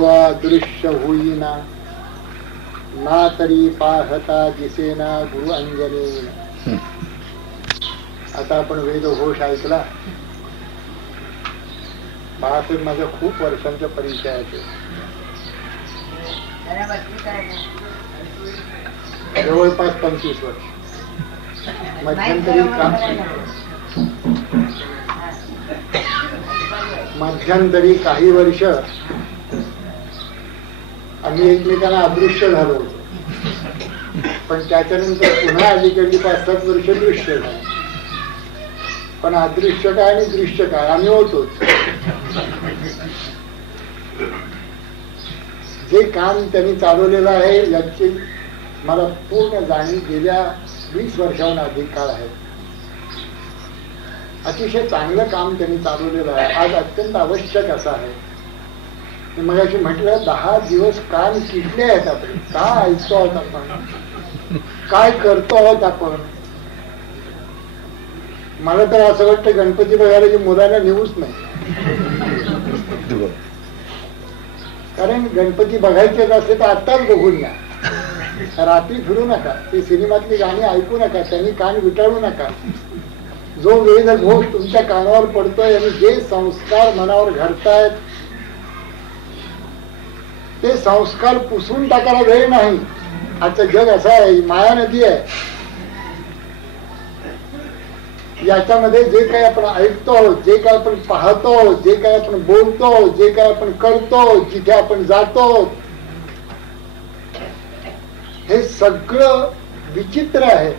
अथवा दृश्य होईना, ना तरी पाहता दिसेना गुरु अंजनी. आता आपण वेदघोष ऐकला. बाळासाहेब माझ्या खूप वर्षांच्या परिचयाचे, जवळपास 25 वर्ष. मध्यंतरी काही वर्ष आम्ही एकमेकांना अदृश्य झालो होतो, पण त्याच्यानंतर पुन्हा अलीकडली 5-7 वर्ष दृश्य झाली. पण अदृश्य काय आणि दृश्य काय आम्ही होतोच. जे काम त्यांनी चालवलेलं आहे याची मला पूर्ण जाणीव गेल्या 20 वर्षाहून अधिक काळ आहे. अतिशय चांगलं काम त्यांनी चालवलेलं आहे. आज अत्यंत आवश्यक असं आहे. मग अशी म्हटलं 10 दिवस कान किटले आहेत आपण. काय ऐकतो आहोत आपण, काय करतो आहोत आपण. मला तर असं वाटतं गणपती बघायला की मुलांना नेऊच नाही, कारण गणपती बघायचेच असते तर आत्ताच बघून या. रात्री फिरू नका, ती सिनेमातली गाणी ऐकू नका, त्यांनी कान विटाळू नका. जो वेदघोष तुमच्या कानावर पडतोय आणि जे संस्कार मनावर घडतायत ते संस्कार पुसून टाकायला वेळ नाही. आजचं जग असं आहे, माया नदी आहे. याच्यामध्ये जे काही आपण ऐकतो, जे काही आपण पाहतो, जे काही आपण बोलतो, जे काही आपण करतो, जिथे आपण जातो, हे सगळं विचित्र आहे.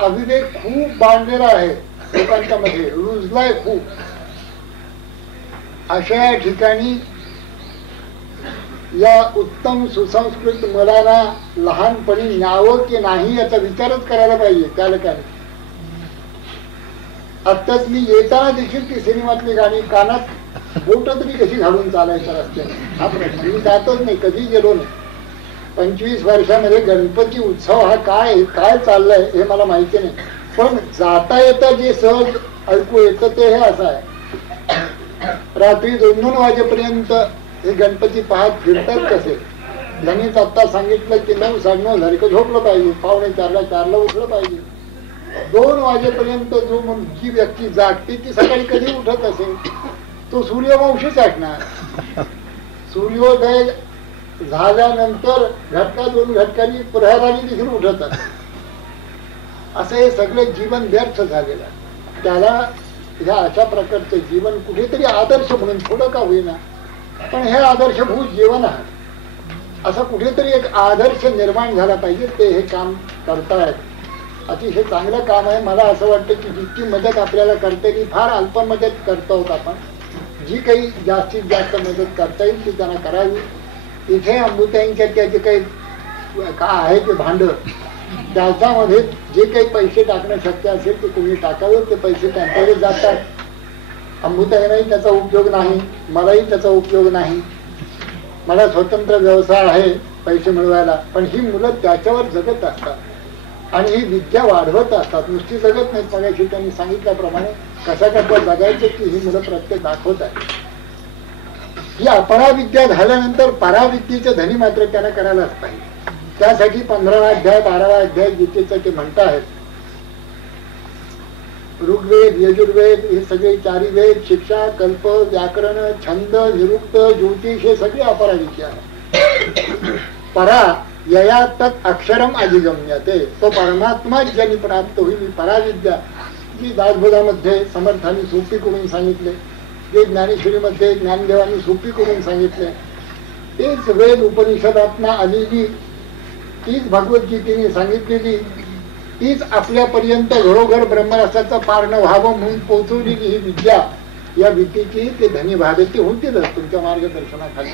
अविवेक खूप बांधलेला आहे लोकांच्या मध्ये, रुजलाय खूप. अशा ठिकाणी या उत्तम सुसंस्कृत मुलांना लहानपणी न्यावं की नाही याचा विचारच करायला पाहिजे त्या लोकांनी. आत्ताच मी येताना देखील ती सिनेमातली गाणी कानात बोट तरी कशी घालून चालायचं रस्त्याने, हा प्रश्न. मी जातच नाही, कधी गेलो नाही. 25 वर्षामध्ये गणपती उत्सव हा काय काय चाललाय हे मला माहिती नाही, पण जाता येता जे सहज ऐकू येतं ते हे असं आहे. रात्री 2-2 वाजेपर्यंत हे गणपती पाहत फिरतात कसे. त्यांनीच आता सांगितलं की 9-9:30 झाली का झोपलं पाहिजे, 3:45-4ला उठलं पाहिजे. 2 वाजेपर्यंत जो जी व्यक्ती जागते ती सकाळी कधी उठत असेल, तो सूर्यवंशीच ऐकणार. सूर्योदय झाल्यानंतर घटका 2 घटकांनी प्रहराने देखील उठतात. असं हे सगळं जीवन व्यर्थ झालेलं. त्याला ह्या अशा प्रकारचं जीवन कुठेतरी आदर्श म्हणून थोडं का होईना, पण हे आदर्शभूत जीवन आहे. असं कुठेतरी एक आदर्श निर्माण झाला पाहिजे. ते हे काम करतायत. अतिशय चांगलं काम आहे. मला असं वाटतं की जितकी मदत आपल्याला करता येईल, फार अल्प मदत करतो आपण, जी काही जास्तीत जास्त मदत करता येईल ती त्यांना करावी. इथे अमृताईंच्या त्याचे काही काय आहे ते भांड, त्याच्यामध्ये जे काही पैसे टाकणं शक्य असेल ते तुम्ही टाकावे. ते पैसे त्यांच्याकडे जातात. अमृताईंनाही त्याचा उपयोग नाही, मलाही त्याचा उपयोग नाही. मला स्वतंत्र व्यवसाय आहे पैसे मिळवायला, पण ही मुलं त्याच्यावर जगत असतात आणि ही विद्या वाढवत असतात, नुसती जगत नाहीत. मगाशी त्यांनी सांगितल्याप्रमाणे कशा जगायचं की ही मुलं प्रत्येक दाखवत आहे. ही अपराविद्या झाल्यानंतर पराविद्येचे धनी मात्र त्यांना करायलाच पाहिजे. त्यासाठी 15वा अध्याय 12वा अध्याय गीतेचं ते म्हणतायत. ऋग्वेद, यजुर्वेद हे सगळे 4 वेद, शिक्षा, कल्प, व्याकरण, छंद, निरुक्त, ज्योतिष हे सगळे अपराविद्या आहे. परा यया तत् अक्षरम अधिगम्यते, तो परमात्मा ज्यांनी प्राप्त होईल. पराविद्या जी दासबोधामध्ये समर्थांनी सोपी करून सांगितले, ते ज्ञानेश्वरीमध्ये ज्ञानदेवांनी सोपी करून सांगितले. तेच वेद उपनिषदातना आलेली, तीच भगवद्गीतेने सांगितलेली, तीच आपल्यापर्यंत घरोघर ब्रह्मरसाचं पारणं व्हावं म्हणून पोहोचवलेली ही विद्या. या विद्येची ते धनी व्हावे ते होतीलच तुमच्या मार्गदर्शनाखाली.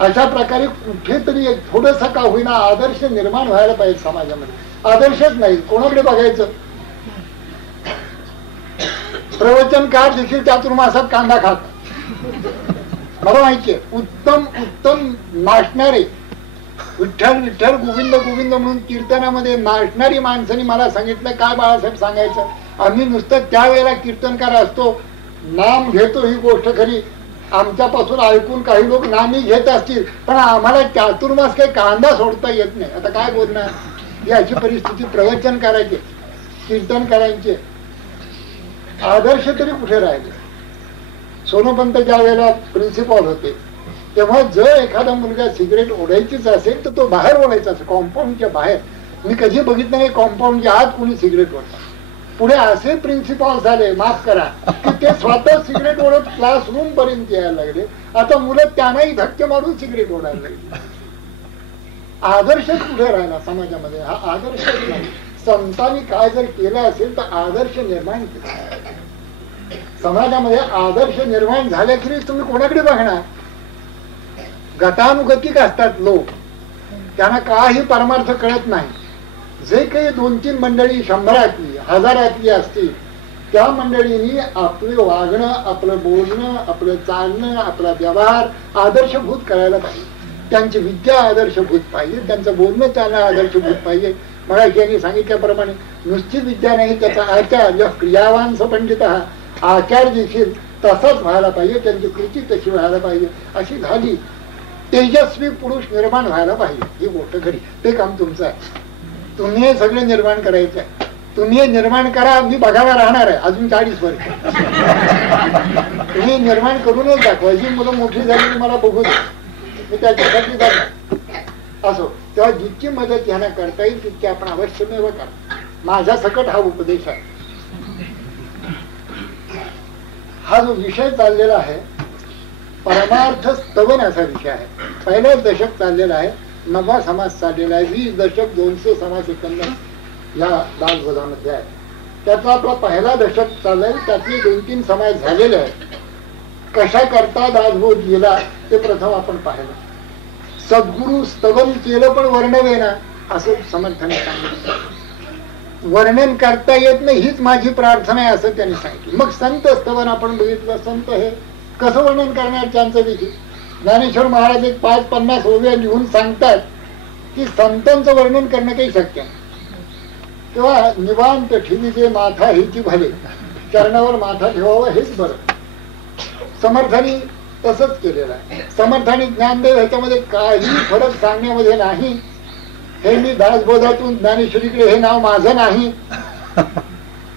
अशा प्रकारे कुठेतरी एक थोडंसं का होईना आदर्श निर्माण व्हायला पाहिजे समाजामध्ये. आदर्शच नाही, कोणाकडे बघायचं. प्रवचनकार देखील चातुर्मासात कांदा खात, मला माहितीये. उत्तम उत्तम नाचणारे, विठ्ठल विठ्ठल गोविंद गोविंद म्हणून कीर्तनामध्ये नाचणारी माणसांनी मला सांगितलं, काय बाळासाहेब सांगायचं, आम्ही नुसतं त्यावेळेला कीर्तनकार असतो, नाम घेतो ही गोष्ट खरी, आमच्यापासून ऐकून काही लोक नामही घेत असतील, पण आम्हाला चातुर्मास काही कांदा सोडता येत नाही. आता काय बोलणार, ही अशी परिस्थिती. प्रवचन करायचे, कीर्तन करायचे, आदर्श तरी कुठे राहिले. सोनोपंत ज्या वेळेला प्रिन्सिपॉल होते तेव्हा जर एखादा मुलगा सिगरेट ओढायचीच असेल तर तो बाहेर ओढायचा असेल, कॉम्पाऊंडच्या बाहेर. मी कधी बघितलं नाही कॉम्पाऊंडच्या आत कोणी सिगरेट ओढतात. पुढे असे प्रिन्सिपॉल झाले, माफ करा, की ते स्वतः सिगरेट ओढत क्लासरूम पर्यंत यायला लागले. आता मुलं त्यांनाही धक्के मारून सिगरेट ओढायला लागली. आदर्श कुठे राहिला समाजामध्ये? हा आदर्श नाही. संतांनी काय जर केलं असेल तर आदर्श निर्माण केला. समाजामध्ये आदर्श निर्माण झाल्याखेरीज तुम्ही कोणाकडे बघणार? गतानुगतिक असतात लोक, त्यांना काही परमार्थ कळत नाही. जे काही 2-3 मंडळी 100-तली 1000-तली असतील त्या मंडळींनी आपलं वागणं, आपलं बोलणं, आपलं चालणं, आपला व्यवहार आदर्शभूत करायला पाहिजे. त्यांची विद्या आदर्शभूत पाहिजे, त्यांचं बोलणं चालणं आदर्शभूत पाहिजे. मगाशी यांनी सांगितल्याप्रमाणे नुसती विद्या नाही, त्याचा आचार क्रियावान पंडित आचार देखील तसाच व्हायला पाहिजे, त्यांची कृती तशी व्हायला पाहिजे. अशी झाली तेजस्वी पुरुष निर्माण व्हायला पाहिजे. ही गोष्ट खरी, ते काम तुमचं आहे. तुम्ही हे सगळे निर्माण करायचं आहे. तुम्ही हे निर्माण करा, मी बघायला राहणार आहे अजून 40 वर्ष. तुम्ही निर्माण करूनच दाखवा. जी मुलं मोठी झाली मला बघू दे, मी त्याच्यासाठी जाणार असो. तेव्हा जितकी मदत यांना करता येईल तितकी आपण अवश्यमेव करा. माझ्या सकट हा उपदेश आहे. हा जो विषय चाललेला आहे परमार्थ स्तवन असा विषय आहे. पहिलं दशक चाललेला आहे, 9वा समाज चाललेला आहे, 20 दशक 200 समाज एकंदर या दासबोधामध्ये आहे. त्याचा आपला पहिला दशक चाललाय, त्यातले 2-3 समाज झालेले आहेत. कशा करता दासबोध गेला ते प्रथम आपण पाहिलं. सद्गुरु स्तवन केलं पण वर्णवेना असं समर्थाने सांगितलं. वर्णन करता येत नाही हीच माझी प्रार्थना आहे असं त्यांनी सांगितलं. मग संत स्तवन आपण बघितलं. संत हे कसं वर्णन करणार त्यांचं देखील. ज्ञानेश्वर महाराज एक 5-50 ओव्या लिहून सांगतात की संतांचं वर्णन करणं काही शक्य नाही. तेव्हा निवांत ठेवीचे माथा हेची भले, चरणावर माथा ठेवावं हेच बरं. समर्थांनी तसंच केलेलं आहे. समर्थांनी ज्ञानदेव ह्याच्यामध्ये काही फरक सांगण्यामध्ये नाही. हे मी दासबोधातून ज्ञानेश्वरीकडे हे नाव माझं नाही.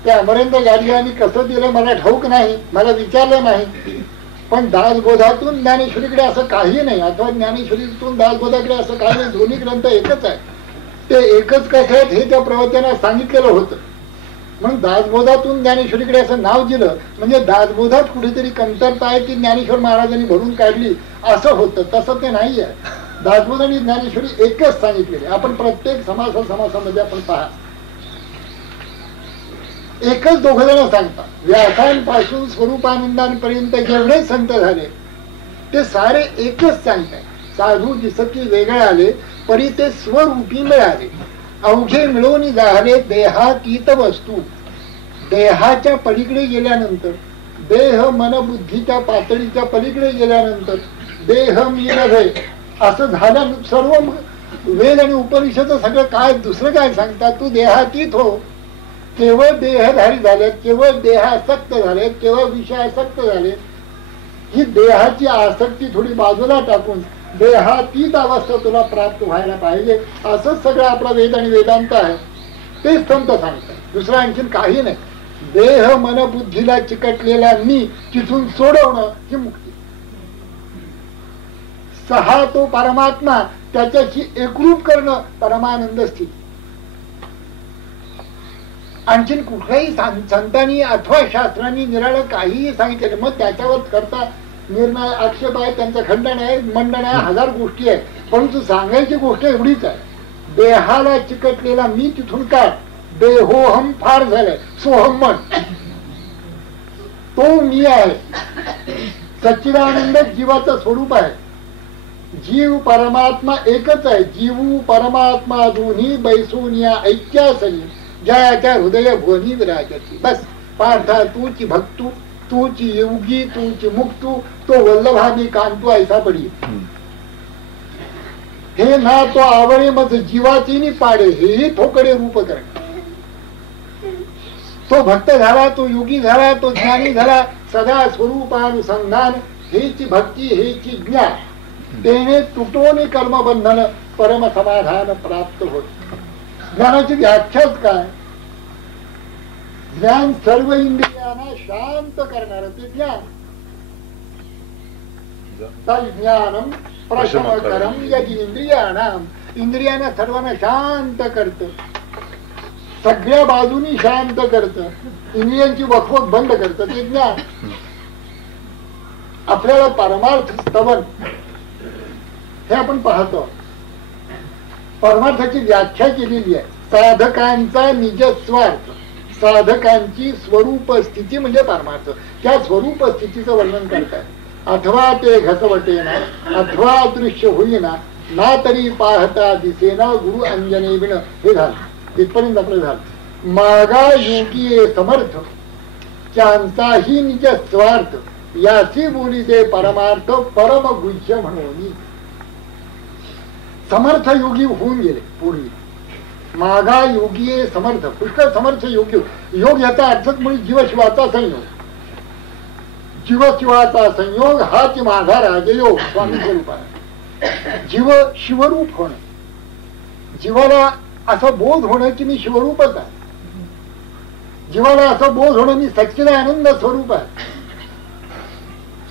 त्या अमरेंद्र गाडगिळांनी कसं दिलं मला ठाऊक नाही, मला विचारलं नाही. पण दासबोधातून ज्ञानेश्वरीकडे असं काही नाही, अथवा ज्ञानेश्वरीतून दासबोधाकडे असं काही नाही. दोन्ही ग्रंथ एकच आहे. ते एकच कसं आहेत हे त्या प्रवचनात सांगितलेलं होतं. म्हणून दासबोधातून ज्ञानेश्वरीकडे असं नाव दिलं म्हणजे दासबोधात कुठेतरी कमतरता आहे ती ज्ञानेश्वर महाराजांनी भरून काढली असं होतं. तसं ते नाही आहे. दासबोध आणि ज्ञानेश्वरी एकच सांगितलेली. आपण प्रत्येक समासामध्ये आपण पहा एकच दोघ जण सांगतात. व्यासांपासून स्वरूपानंदांपर्यंत जेवढे संत झाले ते सारे एकच सांगतात. साधू दिसती वेगळे आले परी ते स्वरूपी मिळाले. अवघे मिळवून झाले देहातीत वस्तू. देहाच्या पलीकडे गेल्यानंतर, देह मन बुद्धीच्या पातळीच्या पलीकडे गेल्यानंतर देह मी नव्हे असं झालं. सर्व वेद आणि उपनिषद सगळं काय दुसरं काय सांगतात, तू देहातीत हो. केवळ देहधारी झालेत, केवळ देहासक्त झालेत, केवळ विषयासक्त झाले. ही देहाची आसक्ती थोडी बाजूला टाकून देहातीत अवस्था तुला प्राप्त व्हायला पाहिजे असं सगळं आपला वेद आणि वेदांत आहे. तेच संत सांगतात, दुसरं आणखीन काही नाही. देह मन बुद्धीला चिकटलेला मी तिथून सोडवणं ही मुक्ती. सहा तो परमात्मा त्याच्याशी एकरूप करणं परमानंद स्थिती. आणखीन कुठल्याही संतांनी अथवा शास्त्रांनी निराळं काहीही सांगितलं मग त्याच्यावर करता निर्णय आक्षेप आहे, त्यांचं खंडन आहे, मंडन आहे, 1000 गोष्टी आहेत. परंतु सांगायची गोष्ट एवढीच आहे, देहाला चिकटलेला मी तिथून काढ. देहोहम फार झालंय, सोहम मन तो मी आहे. सच्चिदानंद जीवाचं स्वरूप आहे. जीव परमात्मा एकच आहे. जीव परमात्मा दोन्ही बैसून या ऐक्यासनी जयाच्या हृदय भुवनी विराजती. बस पार्था तूची भक्तू, तूची योगी, तूची मुक्तू, तो वल्लभानी कांतू ऐसा पडी. हे ना तो आवळे मज जीवाची पाडे, हेही ठोकडे रूप करणे. तो भक्त झाला, तो योगी झाला, तो ज्ञानी झाला, सदा स्वरूपानुसंधान हेची भक्ती हेची ज्ञान तेने तुटोने कर्मबंधन परम समाधान प्राप्त होत. ज्ञानाची व्याख्याच काय? ज्ञान सर्व इंद्रियांना शांत करणार ते ज्ञान. ज्ञानम प्रशमकरम यदि इंद्रियाणाम, इंद्रियांना सर्वांना शांत करत, सगळ्या बाजूनी शांत करत, इंद्रियांची वखवक बंद करत ते ज्ञान. आपल्याला परमार्थ स्तवन हे आपण पाहतो. परमार्थाची व्याख्या केलेली आहे. साधकांचा निजस्वार्थ, साधकांची स्वरूप स्थिती म्हणजे परमार्थ. त्या स्वरूप स्थितीचं वर्णन करतात. अथवा ते घसवटेना अथवा दृश्य होईना ना तरी पाहता दिसेना गुरु अंजने विण. हे झालं, इथपर्यंत आपलं झालं. मागा योगी समर्थ त्यांचाही निज स्वार्थ याची बोली ते परमार्थ परम गुह्य म्हणून. समर्थ योगी होऊन गेले पूर्वी. मागा योगी समर्थ, पुष्कळ समर्थ योगी. योग याचा अर्थच म्हणजे जीवशिवाचा संयोग. जीवशिवाचा संयोग हाच माझा राजयोग स्वामी स्वरूपाने. जीव शिवरूप होणं, जीवाला असं बोध होणं की मी शिवरूपच आहे. जीवाला असं बोध होणं मी सच्चिदानंद स्वरूप आहे.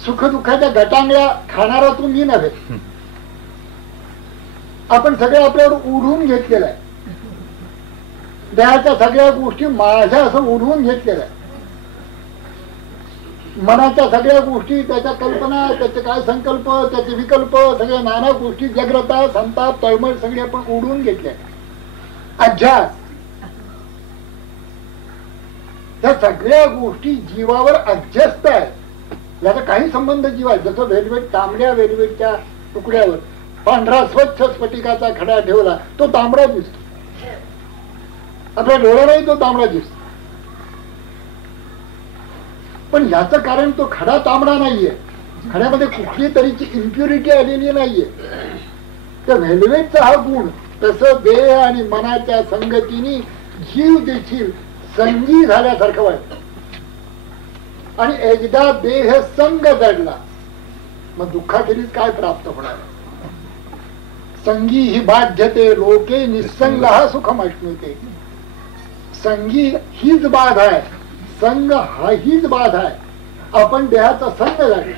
सुखदुःखाच्या गटांगळ्या खाणारा तू मी नव्हे. आपण सगळं आपल्यावर ओढून घेतलेलं आहे. देहाच्या सगळ्या गोष्टी माझ्या असं ओढून घेतलेल्या आहे. मनाच्या सगळ्या गोष्टी, त्याच्या कल्पना, त्याचे काय संकल्प, त्याचे विकल्प, सगळ्या नाना गोष्टी, जग्रता, संताप, तळमळ सगळे आपण ओढून घेतले. अध्यास, त्या सगळ्या गोष्टी जीवावर अध्यस्त आहेत. याचा काही संबंध जीवा. जसं वेलवेट, तांबड्या वेलवेटच्या तुकड्यावर पांढरा स्वच्छ स्फटिकाचा खडा ठेवला तो तांबडा दिसतो. आपल्या डोळ्यालाही तो तांबडा दिसतो. पण याचं कारण तो खडा तांबडा नाहीये. खड्यामध्ये कुठली तरीची इम्प्युरिटी आलेली नाहीये. त्या व्हेल्वेटचा हा गुण. तसं देह आणि मनाच्या संगतीने जीव देखील संगी झाल्यासारखं वाटतं. आणि एकदा देह संग जडला मग दुःखाखेरीज काय प्राप्त होणार? संगी ही बाध्यते लोके निसंग हा सुखम अश्नुते. संगी हीच बाध आहे, संग हा हीच बाध आहे. आपण देहाचा संग झाला.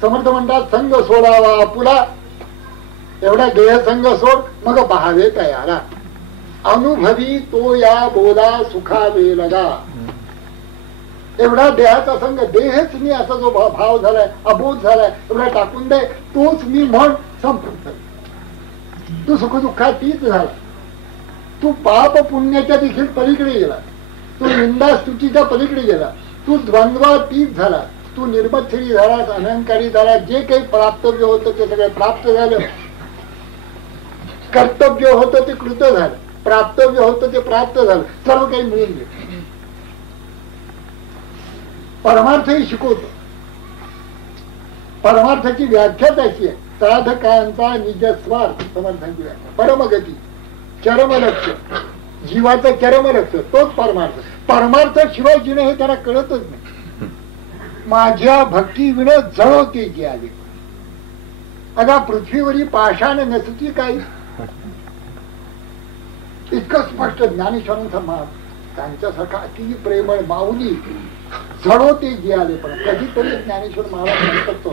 समर्थ म्हणतात संग सोडावा आपुला. एवढा देह संग सोड मग पहावे तयारा. अनुभवी तो या बोला सुखावे लगा. एवढा देहाचा संग, देहच मी असा जो भाव झालाय, अबोध झालाय, एवढा टाकून दे. तोच मी म्हण संपृक्त. तू सुखदुःखातीच झाला. तू पाप पुण्याच्या देखील पलीकडे गेला. तू निंदा स्तुतीच्या पलीकडे गेला. तू द्वंद्वातीत झाला. तू निर्मत्सरी झालास, अहंकारी झाला. जे काही प्राप्तव्य होतं ते सगळं प्राप्त झालं. कर्तव्य होतं ते कृत झालं. प्राप्तव्य होतं ते प्राप्त झालं. सर्व काही मिळून गेलं. परमार्थही शिकवतो. परमार्थाची व्याख्याच अशी आहे. साधकांचा निजस्वार्थ समर्थांची व्याख्या. परमगती, चरमलक्ष, जीवाचं चरमलक्ष तोच परमार्थ. परमार्थ शिवाय जिणे हे त्याला कळतच नाही. माझ्या भक्ती विण जळवते जी आली. अगा पृथ्वीवरील पाषाण नसती काही. इतकं स्पष्ट ज्ञानेश्वरांचा मार्ग. त्यांच्यासारखा अति प्रेमळ माऊली जळवते जी आले. पण कधीतरी ज्ञानेश्वर महाराज म्हणतात तो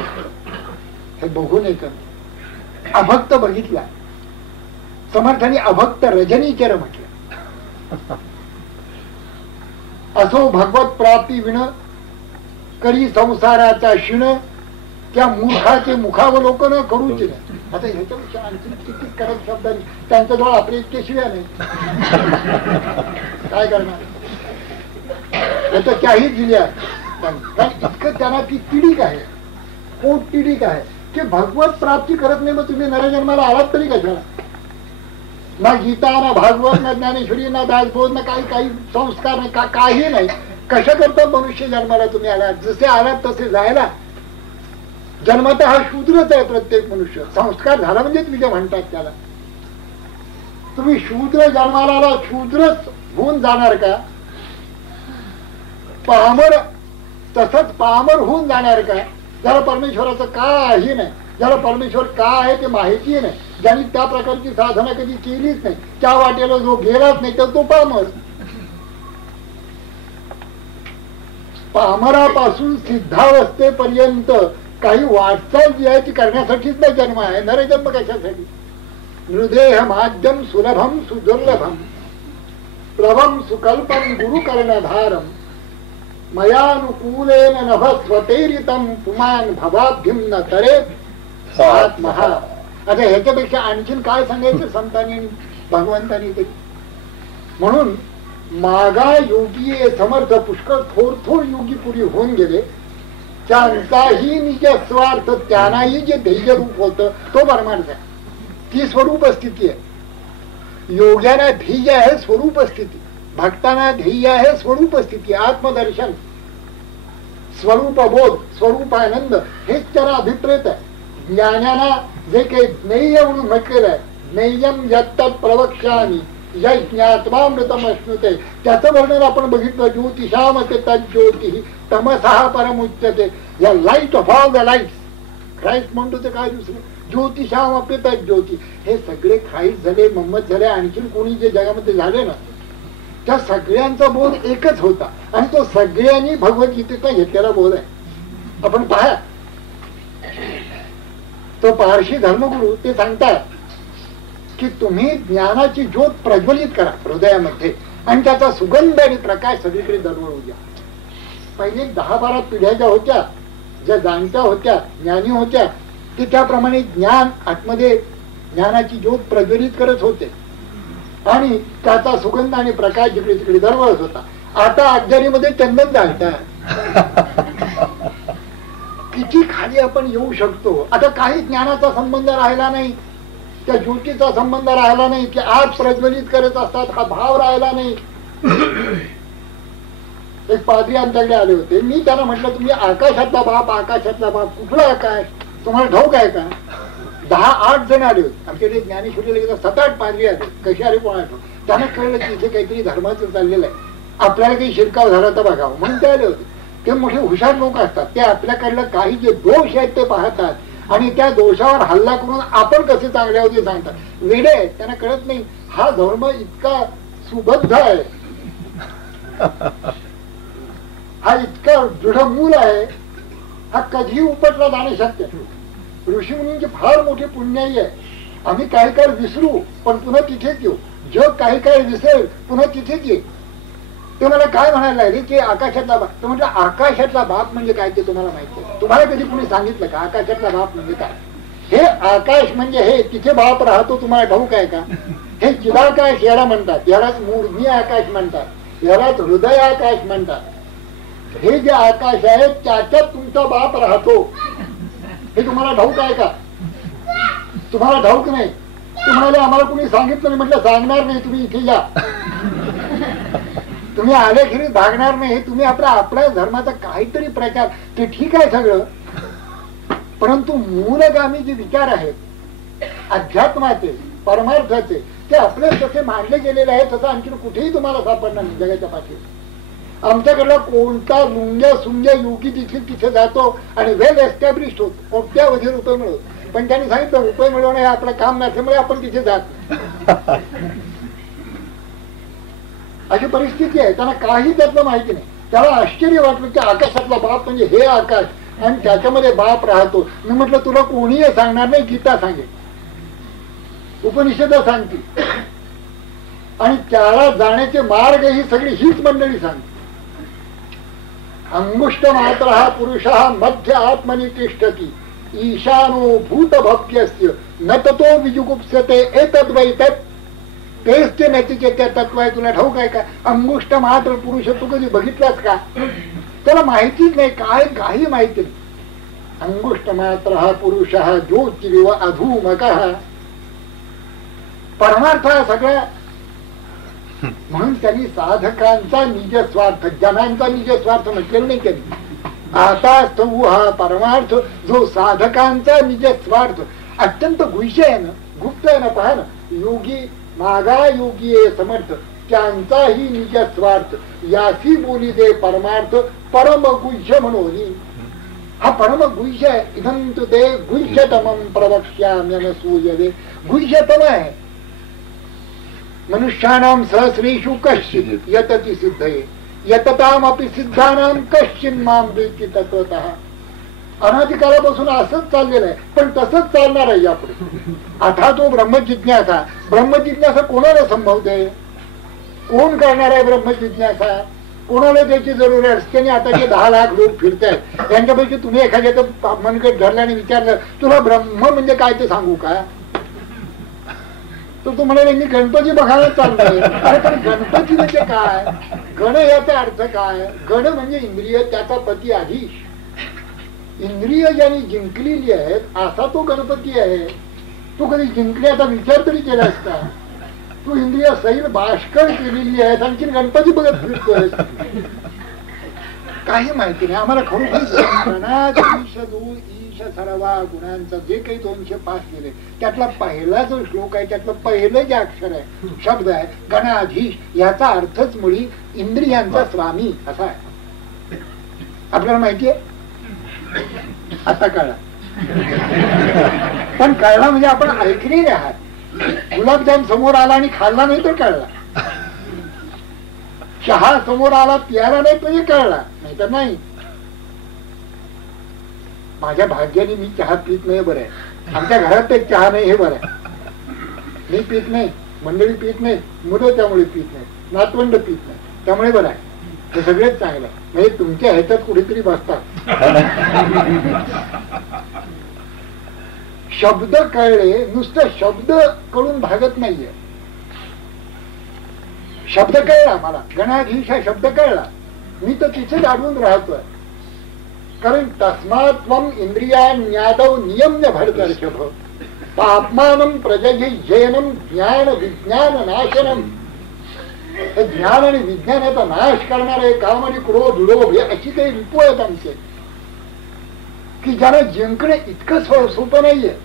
हे बघून एक अभक्त बघितला. समर्थाने अभक्त रजनीचर म्हटलं. असो भगवत प्राप्ती विण करी संसाराचा शिण. त्या मूर्खाचे मुखावलोकन करूच नाही. आता ह्याच्यापेक्षा आणखी किती कडक शब्दांनी त्यांच्याजवळ आपले इतके शिव्या नाही. काय करणार? याच्या काही दिल्या इतकं त्यांना ती तिडीक आहे, पोट तिडीक आहे की भगवत प्राप्ती करत नाही. मग तुम्ही नरजन्माला आलात तरी कशाला? ना गीता, ना भागवत, ना ज्ञानेश्वरी, ना दासबोध, ना काही संस्कार नाही, काही नाही. कशा करता मनुष्य जन्माला तुम्ही आलात? जसे आलात तसे जायला. जन्मात हा शूद्रच आहे प्रत्येक मनुष्य. संस्कार झाला म्हणजे तुम्ही जे म्हणतात त्याला. तुम्ही शूद्र जन्माला आला, शूद्रच होऊन जाणार का? पामर तसंच पामर होऊन जाणार का? ज्याला परमेश्वराचं काही नाही, ज्याला परमेश्वर काय आहे ते माहिती नाही, ज्यांनी त्या प्रकारची साधना कधी केलीच नाही, त्या वाटेला जो गेलाच नाही तर तो पामर. पामरापासून सिद्धावस्थेपर्यंत काही वाटचाल जी आहे ती करण्यासाठीच नाही जन्म आहे. नरजन्म कशासाठी? नृदेह माध्यम सुलभम सुदुर्लभम प्लवम सुकल्पम गुरु कर्णधारम मयानुकूलेन नभ स्वतेरितम पुमान भवाभ्युम न तरे महा. आता ह्याच्यापेक्षा आणखीन काय सांगायचं संतांनी भगवंतांनी ते? म्हणून मागा योगी समर्थ पुष्कळ थोर थोर योगी पुरी होऊन गेले, त्यांचाही निज स्वार्थ त्यांनाही जे ध्येय रूप होतं तो परमार्थ आहे, ती स्वरूप स्थिती आहे. योग्याला ध्येय आहे स्वरूप स्थिती, भक्तांना ध्येय आहे स्वरूप स्थिती, आत्मदर्शन, स्वरूप बोध, स्वरूप आनंद, हेच त्याला अभिप्रेत आहे. ज्ञानाला जे काही ज्ञेय म्हणून म्हटलेलं आहे, ज्ञेयम यत्तत् प्रवक्ष्यामि ज्ञात्वामृतम अश्नुते, त्याचं वर्णन आपण बघितलं. ज्योतिषामते तज्ज्योतिः तमसः परमुच्यते. या light of all the lights, Christ म्हणतो ते काय दुसरं, ज्योतिषामपे तज्ज्योती. हे सगळे ख्राइस्ट झाले, मोहम्मद झाले, आणखीन कोणी जे जगामध्ये झाले ना, त्या सगळ्यांचा बोध एकच होता आणि तो सगळ्यांनी भगवद्गीतेचा घेतलेला बोध आहे. आपण पहा, तो पारशी धर्मगुरू ते सांगतात की तुम्ही ज्ञानाची ज्योत प्रज्वलित करा हृदयामध्ये आणि त्याचा सुगंध आणि प्रकाश सगळीकडे दरवळू द्या. पहिले 10-12 पिढ्या ज्या होत्या, ज्या जाणत्या होत्या, ज्ञानी होत्या, ते त्याप्रमाणे ज्ञान आतमध्ये ज्ञानाची ज्योत प्रज्वलित करत होते आणि त्याचा सुगंध आणि प्रकाश जिकडे तिकडे दरवळत होता. आता अज्ञानीमध्ये चंदन जाळतात. किती खाली आपण येऊ शकतो. आता काही ज्ञानाचा संबंध राहिला नाही, त्या ज्योतीचा संबंध राहिला नाही, की आज प्रज्वलित करत असतात हा भाव राहिला नाही. एक पाद्री आमच्याकडे आले होते, मी त्यांना म्हटलं तुम्ही आकाशातला बाप, आकाशातला बाप, कुठला आकाश तुम्हाला ठाऊक आहे का? 10-8 जण आले होते आमच्याकडे. ज्ञानेश्वरीला गेला 7-8 पाद्री आले, कसे आले कोणा ठाऊक. त्यांना कळलं की इथे काहीतरी धर्माचं चाललेलं आहे, आपल्याला काही शिरकाव झाला तर बघावं म्हणून ते आले होते. ते मोठे हुशार लोक असतात, ते आपल्याकडलं काही जे दोष आहेत ते पाहतात आणि त्या दोषावर हल्ला करून आपण कसे चांगले आहोत ते सांगतात. वेडे आहेत, त्यांना कळत नाही हा धर्म इतका सुबद्ध आहे, हा इतका दृढ मूल आहे, हा कधीही उपटला जाणे शक्य. ऋषी मुनींची फार मोठी पुण्याई आहे. आम्ही काही काळ विसरू पण पुन्हा तिथेच येऊ, जग काही काळ विसरेल पुन्हा तिथेच येईल. ते मला काय म्हणायला लागले की आकाशातला बाप, तर म्हटलं आकाशातला बाप म्हणजे काय ते तुम्हाला माहिती आहे? तुम्हाला कधी कुणी सांगितलं का आकाशातला बाप म्हणजे काय? हे आकाश म्हणजे हे तिथे बाप राहतो, तुम्हाला ठाऊक आहे का? हे चिदाकाश याला म्हणतात, यालाच मूर्ध्नी आकाश म्हणतात, यालाच हृदय आकाश म्हणतात. हे जे आकाश आहे त्याच्यात तुमचा बाप राहतो, हे तुम्हाला ठाऊक आहे का? तुम्हाला ठाऊक नाही. तुम्हाला आम्हाला कुणी सांगितलं नाही. म्हटलं सांगणार नाही, तुम्ही इथे या, तुम्ही आल्याखेरीज भागणार नाही. तुम्ही आपल्या धर्माचा काहीतरी प्रचार, ते ठीक आहे सगळं, परंतु मूलगामी जे विचार आहेत अध्यात्माचे, परमार्थाचे, ते आपले जसे मांडले गेलेले आहेत तसं आणखी कुठेही तुम्हाला सापडणार नाही जगाच्या पाठी. आमच्याकडला कोणता लुंग्या सुंग्या योगी तिथे जातो आणि वेल एस्टॅब्लिश होतो, कोट्यावधी रुपये मिळवतो, पण त्यांनी सांगितलं रुपये मिळवणं हे आपलं काम नसल्यामुळे आपण तिथे जात. अशी परिस्थिती आहे. त्यांना काही त्यातलं माहिती नाही. त्याला आश्चर्य वाटलं की आकाशातला बाप म्हणजे हे आकाश आणि त्याच्यामध्ये बाप राहतो. मी म्हटलं तुला कोणीही सांगणार नाही, गीता सांगेल, उपनिषद सांगतील आणि त्याला जाण्याचे मार्ग ही सगळी हीच मंडळी सांगते. अंगुष्ट मात्र हा पुरुष मध्य आत्मनि तिष्ठती ईशानो भूत भक्त्यस्य न ततो विजुगुप्स्यते एतद्वै तत्. तेच ते नतीचे त्या तत्व आहे. तुला ठाऊक आहे का? अंगुष्ट मात्र पुरुष तू कधी बघितलास का? त्याला माहितीच नाही, काय काही माहिती नाही. अंगुष्ट मात्र हा पुरुष ज्योतिरिव अधूमकः. परमार्थ हा सगळ्या. म्हणून त्यांनी साधकांचा निज स्वार्थ, जनांचा निज स्वार्थ म्हटलेलं नाही त्यांनी. आता तो हा परमार्थ जो साधकांचा निज स्वार्थ अत्यंत गुह्य आहे ना, गुप्त आहे ना. पहा ना, योगी मागा योगी समर्थ त्यांचाही निज स्वार्थ यासी बोली दे परमार्थ परम गुह्य म्हणून. हा परम गुह्य आहे. इदं तु ते गुह्यतमं प्रवक्ष्याम्यनसूयवे. गुह्यतम आहे. मनुष्याणां सहस्रेषु कश्चित् यतति सिद्धये यततामपि सिद्धानां कश्चिन् मां वेत्ति तत्त्वतः. अनादिकालापासून असंच चाललेलं आहे, पण तसंच चालणार आहे यापुढे. आता तो ब्रह्मजिज्ञासा, ब्रह्मजिज्ञासा कोणाला संभवते? कोण करणार आहे ब्रह्मजिज्ञासा? कोणाला त्याची जरूर असते? आता जे 10 लाख लोक फिरतायत त्यांच्यापैकी तुम्ही एखाद्याचं मनगट धरलं आणि विचारलं तुला ब्रह्म म्हणजे काय ते सांगू का, तर तू म्हणाले मी गणपती बघायला चाललोय. अरे पण गणपती म्हणजे काय? गण याचा अर्थ काय? गण म्हणजे इंद्रिय, त्याचा पती आधीश. इंद्रिय ज्यांनी जिंकलेली आहेत असा तो गणपती आहे. तू कधी जिंकण्याचा विचार तरी केला असता? तू इंद्रिय सैल बाष्कळ केलेली आहे, आणखी गणपती बघत फिरतोय. काही माहिती नाही आम्हाला. खरोखर ईश सर्वा गुणांचा जे काही 205 केले त्यातला पहिला जो श्लोक आहे, त्यातलं पहिलं जे अक्षर आहे, शब्द आहे गणाधीश, याचा अर्थच मुळी इंद्रियांचा स्वामी असा आहे. आपल्याला माहितीये आता कळला. पण कळला म्हणजे आपण ऐकलेले आहात. गुलाबजाम समोर आला आणि खाल्ला नाही तर कळला. चहा समोर आला प्याला नाही म्हणजे कळला, नाही तर नाही. माझ्या भाग्याने मी चहा पित नाही, बरं आहे. आमच्या घरात एक चहा नाही हे बरं आहे. मी पित नाही, मंडळी पित नाही, मुलं त्यामुळे पित नाही, नातवंड पित नाही, त्यामुळे बरं आहे. हे सगळेच चांगलं आहे. म्हणजे तुमच्या ह्याच्यात कुठेतरी बसतात. शब्द कळले, नुसतं शब्द कळून भागत नाहीये. शब्द कळला मला, गणाधीश हा शब्द कळला, मी तर तिथेच अडवून राहतोय. कारण तस्मात् त्वम् इंद्रियाण्यादौ नियम्य भरतर्षभ पाप्मानं प्रजयेयनं ज्ञान विज्ञान नाशनम. हे ज्ञान आणि विज्ञानाचा नाश करणारे काम आणि क्रोध लोभ हे अशी काही रिपू आहेत आमचे की ज्याला जिंकणे इतकं सोपं नाहीये.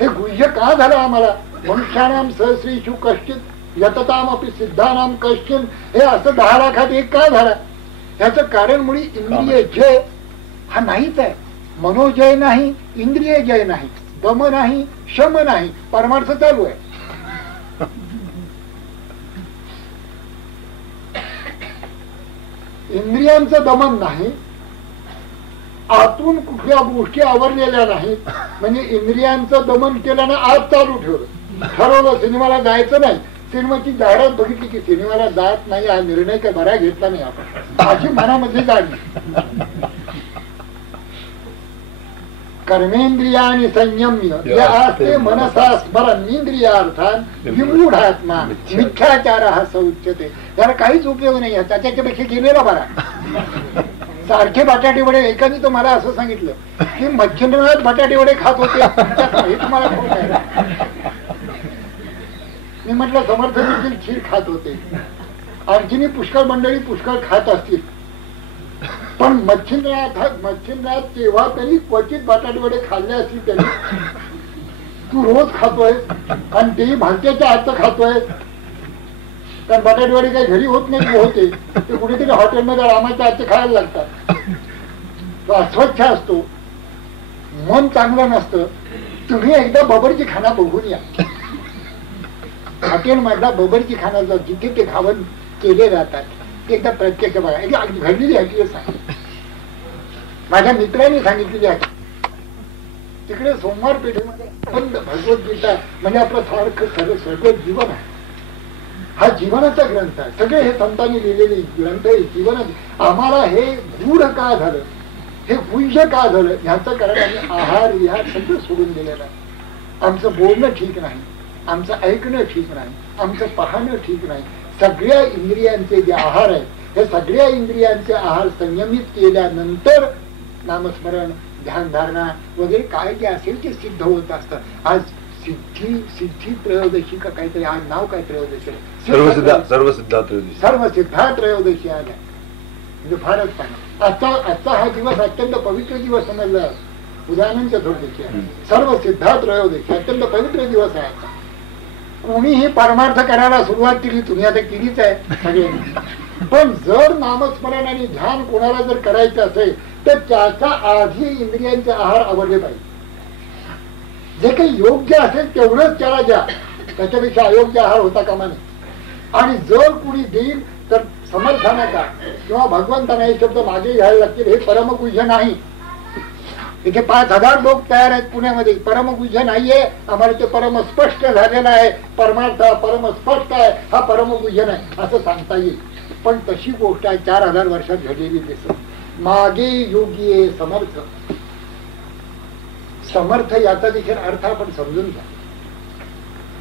हे गुह्य का झालं आम्हाला? मनुष्यानां सहस्रेषु कश्चित् यततामपि सिद्धानां कश्चिन्. हे असं 10 लाखात एक का झाला? याचं कारण मुळी इंद्रिय जय हा नाहीच आहे. मनोजय नाही, इंद्रिय जय नाही, दम नाही, शम नाही, परमार्थ चालू आहे. इंद्रियांचं दमन नाही, आतून कुठल्या गोष्टी आवरलेल्या नाहीत. म्हणजे इंद्रियांचं दमन केल्यानं आत चालू ठरवलं सिनेमाला जायचं नाही, सिनेमाची जाहिरात बघितली की सिनेमाला जात नाही, हा निर्णय काय बरा घेतला नाही आपण, अशी मनामध्ये जाणली. कर्मेंद्रियाणि संयम्य या आस्ते मनसा स्मरण इंद्रियार्थान विमूढात्मा मिथ्याचारः स उच्यते. त्याला काहीच उपयोग नाही, त्याच्यापेक्षा गेलेला बरा. सारखे बटाटे वडे, एकाने तर मला असं सांगितलं की मच्छिंद्रनाथ बटाटे वडे खात होते, हे तुम्हाला कोण आहे? मी म्हटलं समर्थ देखील खीर खात होते, आणखीन पुष्कळ मंडळी पुष्कळ खात असतील, पण मच्छिंद्रनाथ तेव्हा त्यांनी क्वचित बटाटे वडे खाल्ले असतील त्यांनी. तू रोज खातोय आणि तेही भाग्याच्या हातचं खातोय. कारण बटाटे वडे काही घरी होत नाही, होते ते कुठेतरी हॉटेलमध्ये रामाच्या हातचे खायला लागतात. तो अस्वच्छ असतो, मन चांगलं नसतं. तुम्ही एकदा बबरची खाना बघून या. हॉटेल मधला बबरची खाना जिथे ते खावण केले जातात ते एकदा प्रत्यक्ष बघा. एकदा घडलेली हकीकत सांगितली, माझ्या मित्रांनी सांगितलेली आहे. तिकडे सोमवार पेठेमध्ये भगवद्गीता म्हणजे आपलं सारखं सगळं जीवन आहे. हा जीवनाचा ग्रंथ आहे. सगळे हे संतांनी लिहिलेले ग्रंथ आहे जीवन. आम्हाला हे गूढ का झालं, हे गुह्य का झालं, ह्याचं कारण आम्ही आहार विहार सगळं सोडून दिलेलं आहे. आमचं बोलणं ठीक नाही, आमचं ऐकणं ठीक नाही, आमचं पाहणं ठीक नाही. सगळ्या इंद्रियांचे जे आहार आहेत हे सगळ्या इंद्रियांचे आहार संयमित केल्यानंतर नामस्मरण ध्यानधारणा वगैरे काय जे असेल ते सिद्ध होत असतं. आज सिद्धी त्रयोदशी का काहीतरी, आज नाव काय त्रयोदशी, सर्वसिद्धा त्रयोदशी आल्या. म्हणजे फारच चांगला. आजचा हा दिवस अत्यंत पवित्र दिवस समजला. उदाहरण चतुर्दशी आहे, सर्वसिद्धा त्रयोदशी अत्यंत पवित्र दिवस आहे. कोणीही परमार्थ करायला सुरुवात केली, तुम्ही आता केलीच आहे सगळ्यांनी, पण जर नामस्मरण आणि ध्यान कोणाला जर करायचं असेल तर त्याच्या आधी इंद्रियांचे आहार आवडले पाहिजे. जे काही योग्य असेल तेवढंच त्याला द्या, त्याच्यापेक्षा अयोग्य आहार होता कामा नये. आणि जर कुणी देईल तर समर्थानाचा किंवा भगवंताना हे शब्द मागे घ्यायला लागतील. हे परमपूज्य नाही. इथे 5,000 लोक तयार आहेत पुण्यामध्ये, परमपूज्य नाहीये. आम्हाला ते परम स्पष्ट झालेलं आहे, परमार्थ परम स्पष्ट आहे, हा परमपूज्य नाही असं सांगता येईल. पण तशी गोष्ट आहे 4,000 वर्षात घडलेली दिसत. मागे योगी समर्थ. समर्थ याचा देखील अर्थ आपण समजून घ्या.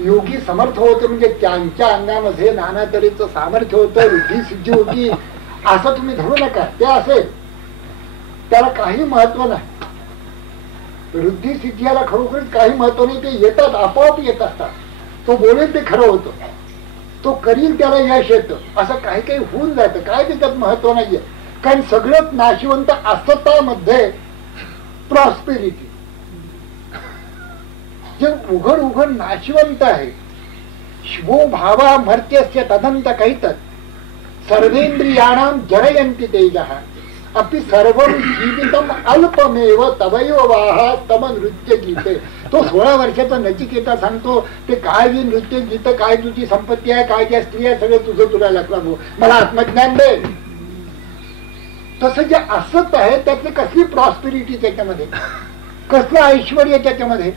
योगी समर्थ होते म्हणजे त्यांच्या अंगामध्ये नाना तऱ्हेचं सामर्थ्य होतं, वृद्धी सिद्धी होती असं तुम्ही धरू नका. ते असेल, त्याला काही महत्व नाही. वृद्धी सिद्धी याला खरोखरच काही महत्व नाही. ते येतात, आपोआप येत असतात. तो बोलेल ते खरं होतं, तो करील त्याला यश येतं. असं काही काही होऊन जातं, काय त्याच्यात महत्व नाहीये. कारण सगळंच नाशिवंत असतामध्ये प्रॉस्पेरिटी जे उघड उघड नाशिवंत आहे. शिवो भावा मर्त्यस्य तदंत काहीतच सर्वेंद्रियाणाम जरयंती तेजः अपि सर्वं जीवितम अल्पमेव तवैव वाहा तम नृत्य गीते. तो 16 वर्षाचा नचिकेता सांगतो ते काय जे नृत्य गीत, काय तुझी संपत्ती आहे, काय ज्या स्त्री आहे, सगळं तुझं तुला लागलं, मला आत्मज्ञान दे. तसं जे असत आहे त्यातली कसली प्रॉस्पेरिटी त्याच्यामध्ये, कसलं ऐश्वर्य त्याच्यामध्ये.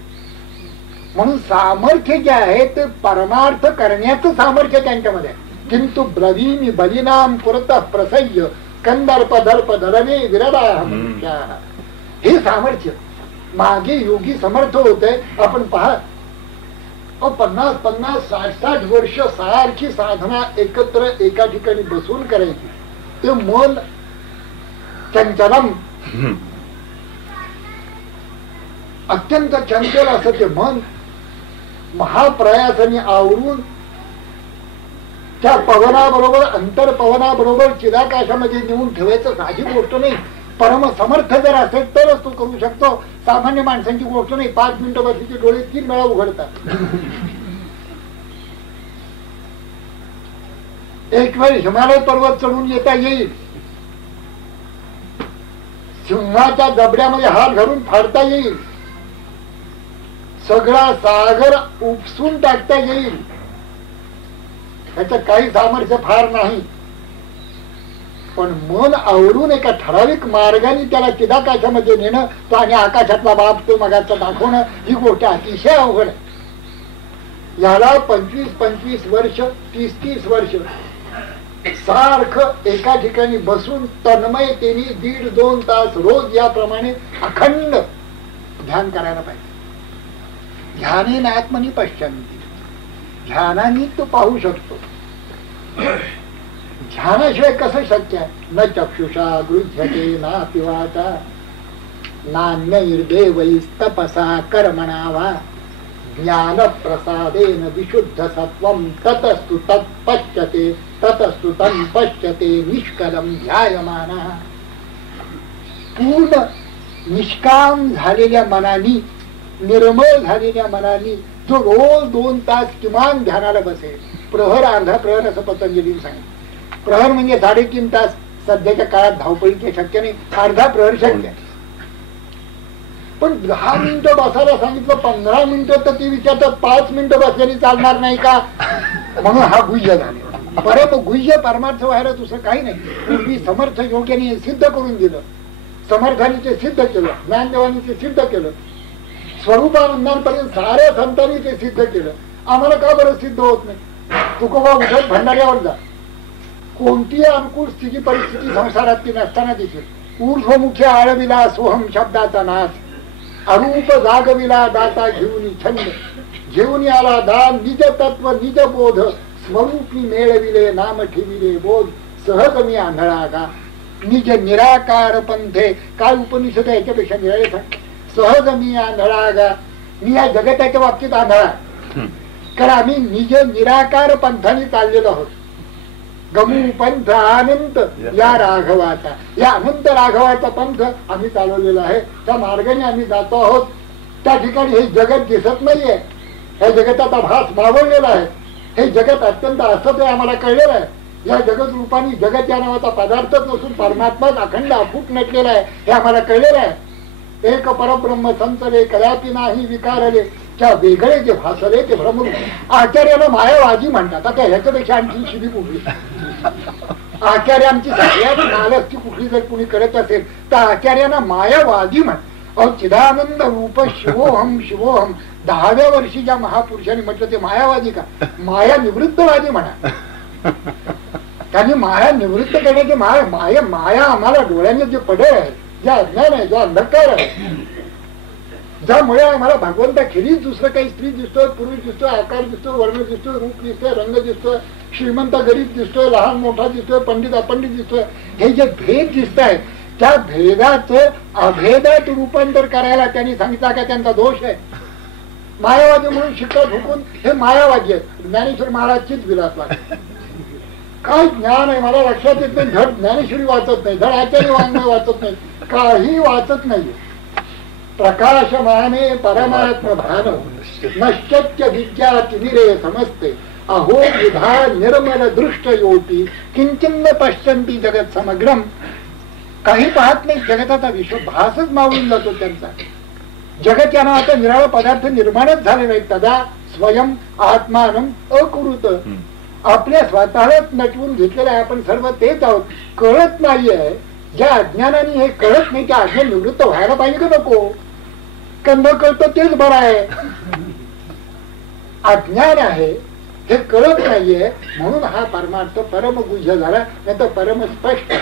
म्हणून सामर्थ्य जे आहे ते परमार्थ करण्याचं सामर्थ्य त्यांच्यामध्ये आहे. किंतु ब्रवीमी बलिनाम पुरतः प्रसह्य कंदर्प दर्प धरणे विरला हे सामर्थ्य. मागे योगी समर्थ होते. आपण पहा 50-50, 60-60 वर्ष सारखी साधना एकत्र एका ठिकाणी बसून करायची. ते मन चंचलम, अत्यंत चंचल असं ते मन महाप्रयासाने आवरून त्या पवनाबरोबर अंतर पवनाबरोबर चिदाकाशामध्ये नेऊन ठेवायचं साधी गोष्ट नाही. परम समर्थ जर असेल तरच तो करू शकतो. सामान्य माणसांची गोष्ट नाही. 5 मिनिटं बसायचे डोळे 3 वेळा उघडतात. एक वेळ हिमालय पर्वत चढून येता येईल, सिंहाच्या जबड्यामध्ये हात घालून फाडता येईल, सगळा सागर उपसून टाकता येईल. त्याचं काही सामर्थ्य फार नाही. पण मन आवरून एका ठराविक मार्गाने त्याला चिदाकाशामध्ये नेणं, तो आणि आकाशातला बाप तो मगाचा दाखवणं, ही गोष्ट अतिशय अवघड आहे. याला 25-25 वर्ष, 30-30 वर्ष सारखं एका ठिकाणी बसून तन्मयतेने 1.5-2 तास रोज याप्रमाणे अखंड ध्यान करायला पाहिजे. ध्यानेन आत्मनी पश्यन्ति. ध्यानाने तो पाहू शकतो. ध्यानाशिवाय कसं शक्य आहे. न चक्षुषा गृह्यते ना पिवाचा नान्यैर्देवैस्तपसा कर्मणा वा ज्ञान प्रसादेन विशुद्ध सत्वं ततस्तु तत्पश्यते ततस्तु तं पश्यते निष्कलम ध्यायमानः. पूर्ण निष्काम झालेल्या मनानी, निर्मळ झालेल्या मनानी जो रोज 2 तास किमान ध्यानाला बसेल, प्रहर अर्धा प्रहर असं पतंजलीने सांगितलं. प्रहर म्हणजे 3.5 तास सध्याच्या काळात धावपळीचे शक्य नाही, अर्धा प्रहर शक्य. पण 10 मिनिटं बसायला सांगितलं, 15 मिनिटं तर ती विचारतात 5 मिनिटं बसल्याने चालणार नाही का. म्हणून हा गुह्य झाले. परम गुह्य परमार्थ व्हायला दुसरं काही नाही. पूर्वी समर्थ योग्याने सिद्ध करून दिलं, समर्थाने ते सिद्ध केलं, ज्ञानदेवाने ते सिद्ध केलं, स्वरूपानंदांपर्यंत साऱ्या संतांनी ते सिद्ध केलं. आम्हाला का बरं सिद्ध होत नाही. तुकोबा उठत भंडाऱ्यावर जा, कोणतीही अनुकूल स्थिती परिस्थिती संसारात ती नसताना देखील ऊर्ध्वमुखी आळविला सोहम शब्दाचा नाश, अरूप जागविला दाता घेऊन छंद, घेऊन आला दान निज तत्व निज बोध, स्वरूपी मेळविले नाम ठेविले बोध, सहज मी आंधळा गा निज निराकार पंथे. काय उपनिषद आहे याच्यापेक्षा निराळे सांग. सहज मी आंधळा गा. मी या जगताच्या बाबतीत आंधळा, कारण आम्ही निज निराकार पंथाने चाललेलो आहोत. गमू पंथ अनंत या राघवाचा, या अनंत राघवाचा पंथ आम्ही चालवलेला आहे. त्या मार्गाने आम्ही जातो आहोत. त्या ठिकाणी हे जगत दिसत नाहीये. ह्या जगताचा भास मावळलेला आहे. हे जगत अत्यंत असत आहे आम्हाला कळलेलं आहे. या जगत रूपाने जगत या नावाचा पदार्थच नसून परमात्माच अखंड अफूट नटलेला आहे हे आम्हाला कळलेलं आहे. एक परब्रह्म संचले कदापि नाही विकारले, त्या वेगळे जे भासले ते भ्रमरू. आचार्याला मायावादी म्हणतात. आता ह्याच्यापेक्षा आणखी शिबी कुठली? आचार्यांची सगळ्यात नालस्ती कुठली जर कुणी करत असेल तर आचार्यांना मायावादी म्हण. अहो चिदानंद रूप शिवोहम शिवोहम 10व्या वर्षी ज्या महापुरुषांनी म्हटलं ते मायावादी का? माया निवृत्तवादी म्हणा. त्यांनी माया निवृत्त करण्याचे माया आम्हाला डोळ्याने जे पडे आहे, जे अज्ञान आहे, जो अंधकार आहे, ज्यामुळे आम्हाला भगवंताखेरीज दुसरं काही स्त्री दिसतोय, पुरुष दिसतोय, आकार दिसतोय, वर्ण दिसतोय, रूप दिसतोय, रंग दिसतोय, श्रीमंत गरीब दिसतोय, लहान मोठा दिसतोय, पंडित अपंडित दिसतोय, हे जे भेद दिसत आहेत त्या भेदाचं अभेदात रूपांतर करायला त्यांनी सांगितलं का त्यांचा दोष आहे. मायावादी म्हणून शिक्का ठोकून हे मायावादी आहेत. ज्ञानेश्वर महाराजचीच विलास काय ज्ञान आहे मला लक्षात येत नाही. धड ज्ञानेश्वरी वाचत नाही, धड आचार्य वाङ्मय वाचत नाही, काही वाचत नाही. प्रकाशमाने परमात्म भान नश्चक्य विद्या तिमिरे समजते अहो विधा निर्मल दृष्ट योती किंचिन्न पश्यंती जगत समग्रम. काही पाहत नाही, जगताचा विश्वभासच मावळून जातो त्यांचा. जगत या नावाचा निराळा पदार्थ निर्माणच झाले नाही. तदा स्वयं आत्मानम अकुरुत. आपल्या स्वतःलाच नटवून घेतलेलं आहे. आपण सर्व तेच आहोत. कळत नाहीये. ज्या अज्ञानाने हे कळत नाही त्या अज्ञान निवृत्त व्हायला पाहिजे का नको? का न कळतं तेच बरं आहे. अज्ञान आहे हे कळत नाहीये म्हणून हा परमार्थ परमगुह्य झाला, नाही तर परम स्पष्ट